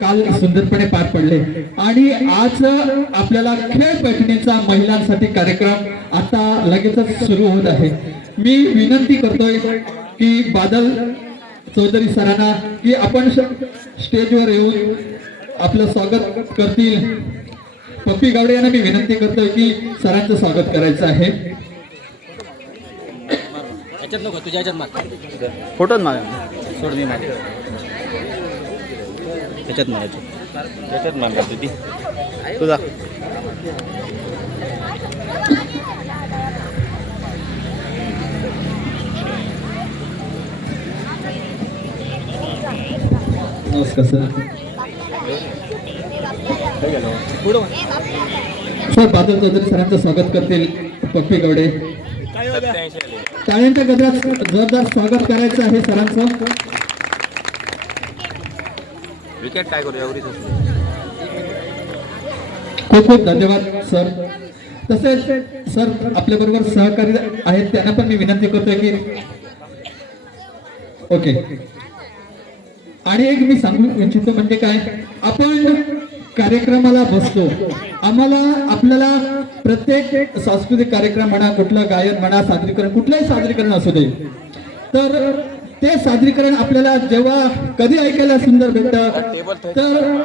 काल सुंदरपणे पार पडले आणि आज आपल्याला खेळ पैठणीचा महिलांसाठी कार्यक्रम आता लगेचच सुरू होत आहे। मी विनंती करतोय की बादल चौधरी सरांना की आपण स्टेजवर येऊन आपलं स्वागत करतील। पप्पी गावडे यांना मी विनंती करतोय की सरांचं स्वागत करायचं आहे। फोटोच मार सोड मी मार त्याच्यात मारायचं त्याच्यात मारणार तुझी तुझा नमस्कार सर। सर बादल चौधरी सरांचं स्वागत करतील पप्पी गावडे। टाळ्यांच्या गजरात जोरदार स्वागत करायचं आहे सरांचं। विकेट काय करू एवढी खूप खूप धन्यवाद सर। तसेच सर आपल्या बरोबर सहकारी आहेत त्यांना पण मी विनंती करतोय की ओके। आणि एक मी सांगू इच्छितो म्हणजे काय, आपण कार्यक्रमाला बसतो, आम्हाला आपल्याला प्रत्येक सांस्कृतिक कार्यक्रम म्हणा, कुठलं गायन म्हणा, सादरीकरण कुठलंही सादरीकरण असू दे, तर ते सादरीकरण आपल्याला जेव्हा कधी ऐकायला सुंदर भेटतं तर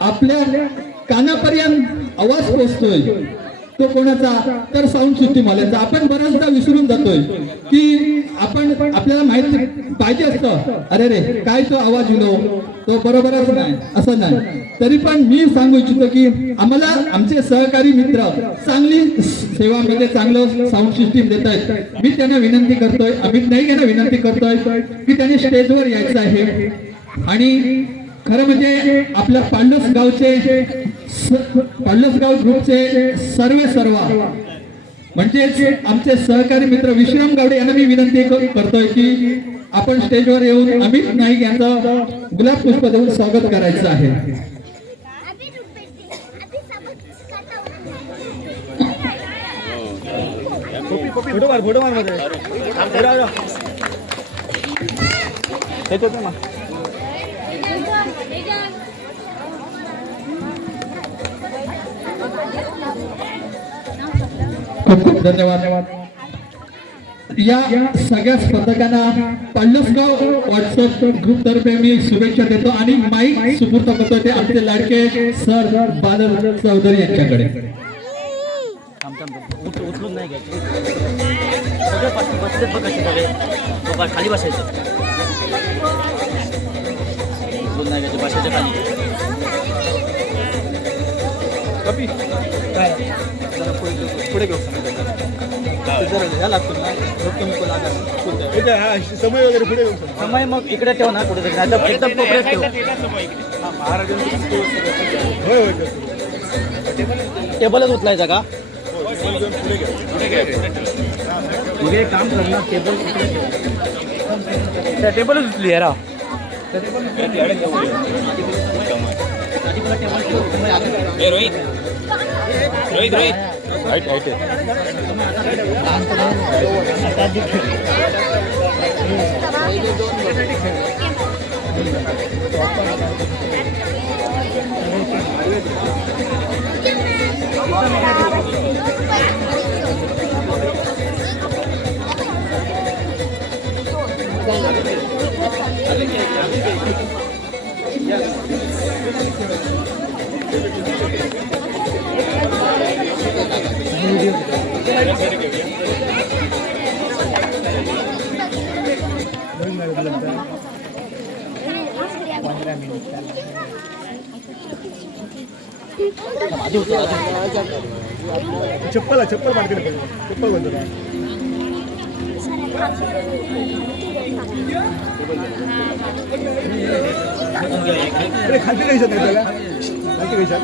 आपल्या कानापर्यंत आवाज पोहोचतोय तो कोणाचा, तर साऊंड सिस्टीम वाल्यांचा। आपण बऱ्याचदा विसरून जातोय की आपण आपल्याला माहिती पाहिजे असतं, अरे रे काय तो आवाज येतो तो बरोबरच नाही असं नाही। तरी पण मी सांगू इच्छितो की आम्हाला आमचे सहकारी मित्र चांगली सेवा म्हणजे चांगलं साऊंड सिस्टीम देत आहेत। मी त्यांना विनंती करतोय, अमित नाईक यांना विनंती करतोय की त्यांनी स्टेजवर यायचं आहे। आणि खरं म्हणजे आपल्या पांडुसगाव ग्रुपचे सर्व म्हणजे आमचे सहकारी मित्र विश्राम गावडे यांना मी विनंती करतोय की आपण स्टेजवर येऊन अमित नाईक यांचं गुलाब पुष्प देऊन स्वागत करायचं आहे। खूप खूप धन्यवाद। या सगळ्या स्पर्धकांना पांडुसगाव व्हॉट्सअप ग्रुप तर्फे मी शुभेच्छा देतो आणि माईक सुपूर्द करतो ते आमचे लाडके सर बादल चौधरी यांच्याकडे। उचलून नाही घ्यायचं खाली बसायचं, उचलून नाही घ्यायचं बसायचं खाली। पुढे घेऊ समय वगैरे पुढे समय मग इकडे ठेव ना, पुढे एकदम कोपऱ्यात ठेव। टेबलच उचलायचा का? पुढे काम करणार टेबल त्या टेबलच उचली यार रोहित रोहित रोहित हाईट हाईट चप्पल मार्केट चप्पल बंद खालती घ्यायचं नाही त्याला, खालती घ्यायचं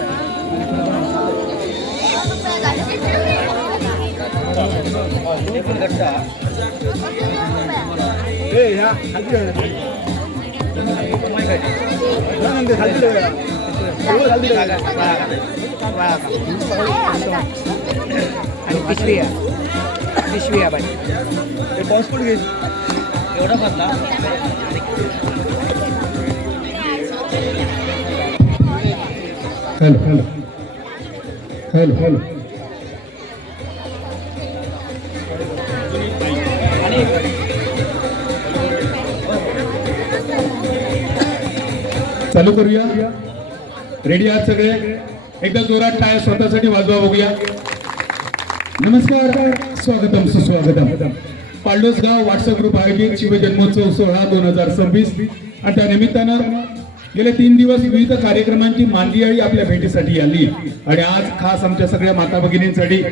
ह्या खालती आणि पिशवी आहे बाई पासपोर्ट घ्यायची एवढा बदला हॅलो हॅलो हॅलो हॅलो चालू करूया. रेडी आहात सगळे? एकदा जोरात टाळ्या स्वतःसाठी वाजवा बघूया. नमस्कार, स्वागतम सुस्वागतम. पाळलोसगाव व्हॉट्सअप ग्रुप आयोजित शिवजन्मोत्सव सोहळा 2026 आणि त्या निमित्तानं गेले 3 दिवस विविध कार्यक्रमांची मांदियाळी आपल्या भेटीसाठी आली आणि आज खास आमच्या सगळ्या माता भगिनींसाठी